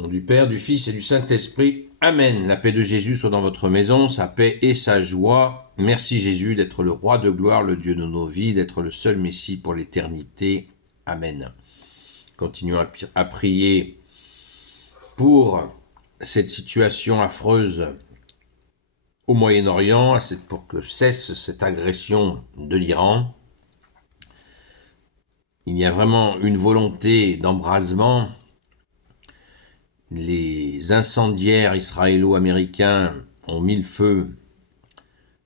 Au nom du Père, du Fils et du Saint-Esprit. Amen. La paix de Jésus soit dans votre maison, sa paix et sa joie. Merci Jésus d'être le roi de gloire, le Dieu de nos vies, d'être le seul Messie pour l'éternité. Amen. Continuons à prier pour cette situation affreuse au Moyen-Orient, pour que cesse cette agression de l'Iran. Il y a vraiment une volonté d'embrasement. Les incendiaires israélo-américains ont mis le feu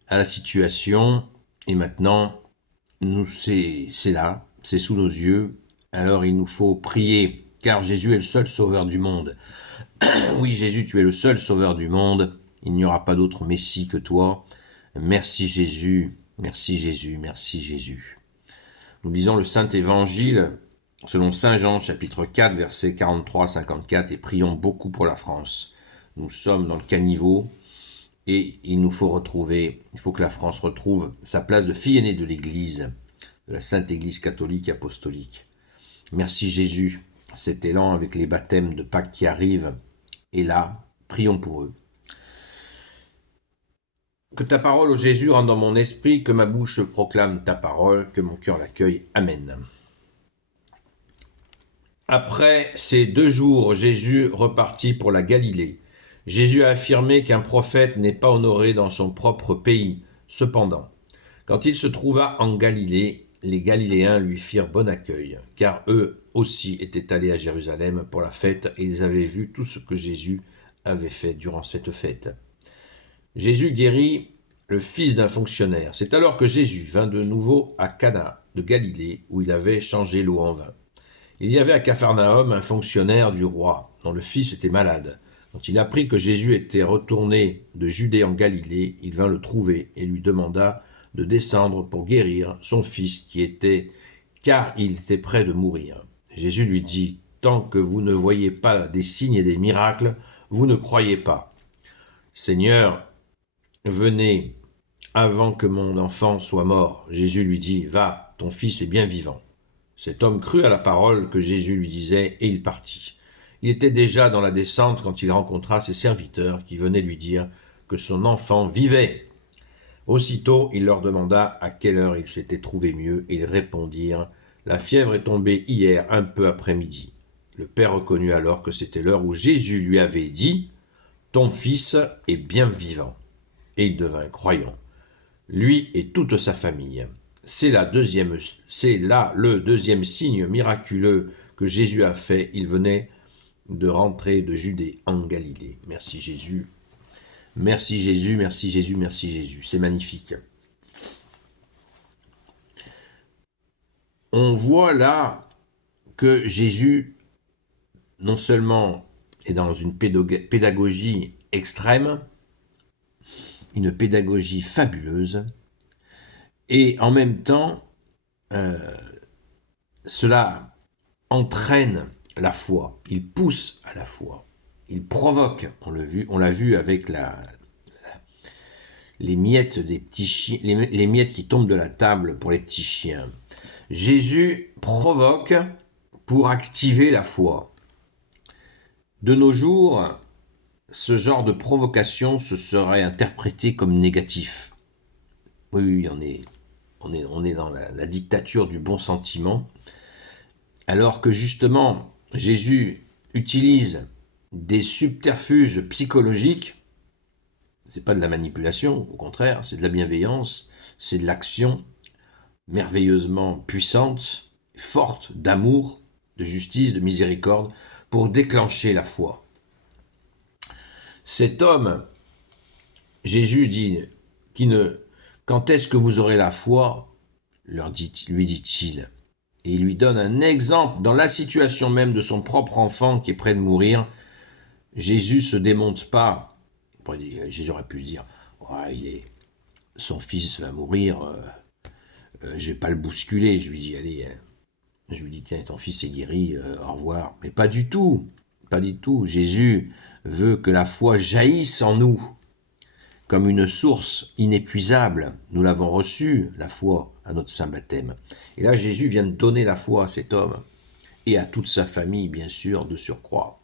à la situation et maintenant, c'est là, c'est sous nos yeux. Alors il nous faut prier, car Jésus est le seul sauveur du monde. Oui, Jésus, tu es le seul sauveur du monde. Il n'y aura pas d'autre Messie que toi. Merci Jésus, merci Jésus, merci Jésus. Nous lisons le Saint-Évangile selon Saint Jean, chapitre 4, versets 43-54, et prions beaucoup pour la France. Nous sommes dans le caniveau et il faut que la France retrouve sa place de fille aînée de l'Église, de la Sainte Église catholique apostolique. Merci Jésus, cet élan avec les baptêmes de Pâques qui arrivent est là, prions pour eux. Que ta parole, ô Jésus, rentre dans mon esprit, que ma bouche proclame ta parole, que mon cœur l'accueille. Amen. Après ces 2 jours, Jésus repartit pour la Galilée. Jésus a affirmé qu'un prophète n'est pas honoré dans son propre pays. Cependant, quand il se trouva en Galilée, les Galiléens lui firent bon accueil, car eux aussi étaient allés à Jérusalem pour la fête et ils avaient vu tout ce que Jésus avait fait durant cette fête. Jésus guérit le fils d'un fonctionnaire. C'est alors que Jésus vint de nouveau à Cana de Galilée, où il avait changé l'eau en vin. Il y avait à Capharnaüm un fonctionnaire du roi, dont le fils était malade. Quand il apprit que Jésus était retourné de Judée en Galilée, il vint le trouver et lui demanda de descendre pour guérir son fils car il était près de mourir. Jésus lui dit, « Tant que vous ne voyez pas des signes et des miracles, vous ne croyez pas. Seigneur, venez avant que mon enfant soit mort. » Jésus lui dit, « Va, ton fils est bien vivant. » Cet homme crut à la parole que Jésus lui disait et il partit. Il était déjà dans la descente quand il rencontra ses serviteurs qui venaient lui dire que son enfant vivait. Aussitôt, il leur demanda à quelle heure il s'était trouvé mieux et ils répondirent « La fièvre est tombée hier un peu après midi. » Le père reconnut alors que c'était l'heure où Jésus lui avait dit « Ton fils est bien vivant. » Et il devint croyant, lui et toute sa famille. C'est là le deuxième signe miraculeux que Jésus a fait. Il venait de rentrer de Judée en Galilée. Merci Jésus. Merci Jésus, merci Jésus, merci Jésus. C'est magnifique. On voit là que Jésus, non seulement est dans une pédagogie extrême, une pédagogie fabuleuse, et en même temps, cela entraîne la foi, il pousse à la foi, il provoque, on l'a vu avec les miettes des petits chiens, les miettes qui tombent de la table pour les petits chiens. Jésus provoque pour activer la foi. De nos jours, ce genre de provocation se serait interprété comme négatif. Oui, on est dans la dictature du bon sentiment, alors que justement, Jésus utilise des subterfuges psychologiques. C'est pas de la manipulation, au contraire, c'est de la bienveillance, c'est de l'action merveilleusement puissante, forte, d'amour, de justice, de miséricorde, pour déclencher la foi. Cet homme, Jésus dit, quand est-ce que vous aurez la foi, lui dit-il. Et il lui donne un exemple dans la situation même de son propre enfant qui est près de mourir. Jésus se démonte pas. Jésus aurait pu se dire, son fils va mourir, je vais pas le bousculer. Je lui dis, allez, je lui dis, tiens, ton fils est guéri, au revoir. Mais pas du tout, pas du tout. Jésus veut que la foi jaillisse en nous, comme une source inépuisable. Nous l'avons reçue, la foi, à notre saint baptême. Et là, Jésus vient de donner la foi à cet homme, et à toute sa famille, bien sûr, de surcroît.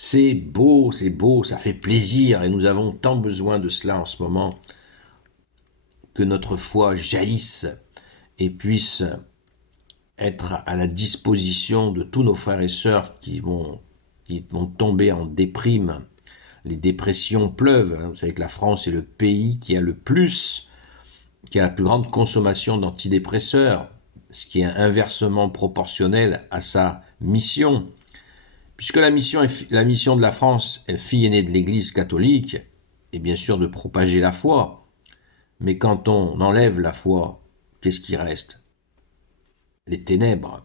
c'est beau, ça fait plaisir et nous avons tant besoin de cela en ce moment, que notre foi jaillisse et puisse être à la disposition de tous nos frères et sœurs qui vont tomber en déprime. Les dépressions pleuvent. Vous savez que la France est le pays qui a la plus grande consommation d'antidépresseurs, ce qui est inversement proportionnel à sa mission. Puisque la mission de la France, fille aînée de l'Église catholique, est bien sûr de propager la foi. Mais quand on enlève la foi, qu'est-ce qui reste? Les ténèbres,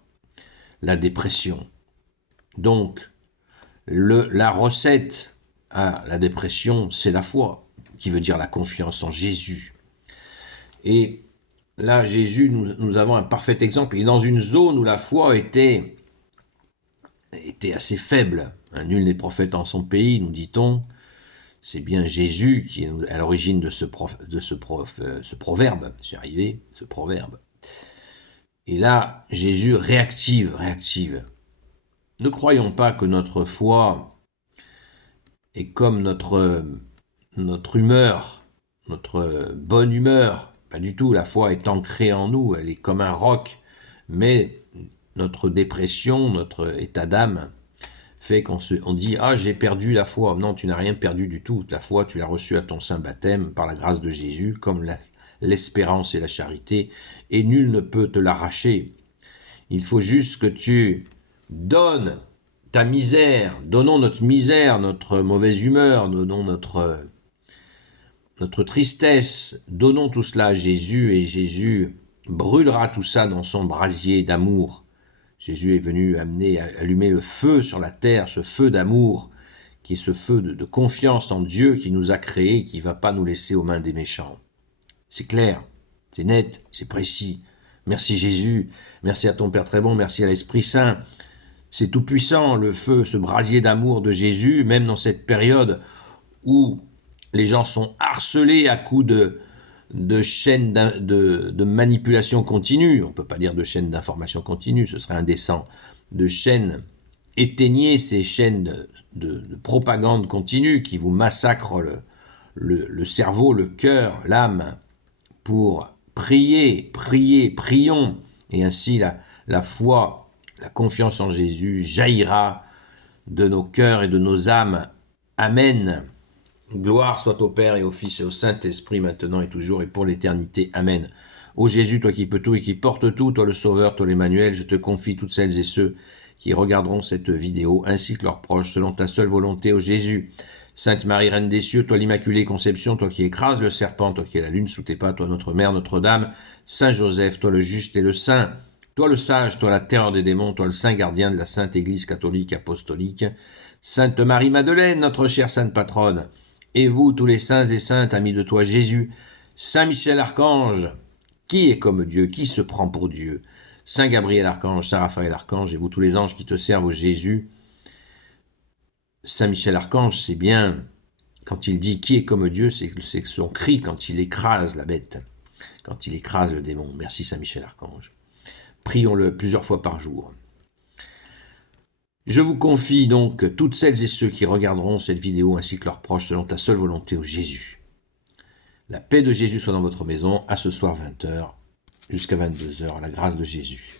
la dépression. Donc, la recette à la dépression, c'est la foi, qui veut dire la confiance en Jésus. Et là, Jésus, nous avons un parfait exemple. Il est dans une zone où la foi était assez faible. Nul n'est prophète en son pays, nous dit-on. C'est bien Jésus qui est à l'origine de ce proverbe. J'y arrivé, ce proverbe. Et là, Jésus réactive. Ne croyons pas que notre foi est comme notre humeur, notre bonne humeur. Pas du tout, la foi est ancrée en nous, elle est comme un roc. Mais notre dépression, notre état d'âme, fait qu'on dit « Ah, j'ai perdu la foi ». Non, tu n'as rien perdu du tout. La foi, tu l'as reçue à ton saint baptême par la grâce de Jésus, comme l'espérance et la charité, et nul ne peut te l'arracher. Il faut juste que tu donnes ta misère, donnons notre misère, notre mauvaise humeur, donnons notre tristesse, donnons tout cela à Jésus, et Jésus brûlera tout ça dans son brasier d'amour. Jésus est venu allumer le feu sur la terre, ce feu d'amour, qui est ce feu de confiance en Dieu qui nous a créés, qui ne va pas nous laisser aux mains des méchants. C'est clair, c'est net, c'est précis. Merci Jésus, merci à ton Père très bon, merci à l'Esprit Saint. C'est tout puissant, le feu, ce brasier d'amour de Jésus, même dans cette période où les gens sont harcelés à coups de chaînes de manipulation continue. On ne peut pas dire de chaînes d'information continue, ce serait indécent. De chaînes, éteignez ces chaînes de propagande continue qui vous massacrent le cerveau, le cœur, l'âme, pour prions, et ainsi la foi, la confiance en Jésus jaillira de nos cœurs et de nos âmes. Amen. Gloire soit au Père et au Fils et au Saint-Esprit, maintenant et toujours et pour l'éternité. Amen. Ô Jésus, toi qui peux tout et qui portes tout, toi le Sauveur, toi l'Emmanuel, je te confie toutes celles et ceux qui regarderont cette vidéo, ainsi que leurs proches, selon ta seule volonté, ô Jésus. Sainte Marie, Reine des cieux, toi l'Immaculée Conception, toi qui écrases le serpent, toi qui es la lune sous tes pas, toi notre Mère, Notre-Dame, Saint Joseph, toi le juste et le saint, toi le sage, toi la terreur des démons, toi le saint gardien de la Sainte Église catholique apostolique, Sainte Marie-Madeleine, notre chère Sainte Patronne, et vous, tous les saints et saintes, amis de toi Jésus, Saint Michel Archange, qui est comme Dieu, qui se prend pour Dieu, Saint Gabriel Archange, Saint Raphaël Archange, et vous tous les anges qui te servent, ô Jésus. Saint Michel Archange, c'est bien, quand il dit qui est comme Dieu, c'est son cri quand il écrase la bête, quand il écrase le démon. Merci Saint Michel Archange. Prions-le plusieurs fois par jour. Je vous confie donc toutes celles et ceux qui regarderont cette vidéo ainsi que leurs proches selon ta seule volonté, ô Jésus. La paix de Jésus soit dans votre maison, à ce soir 20h jusqu'à 22h, la grâce de Jésus.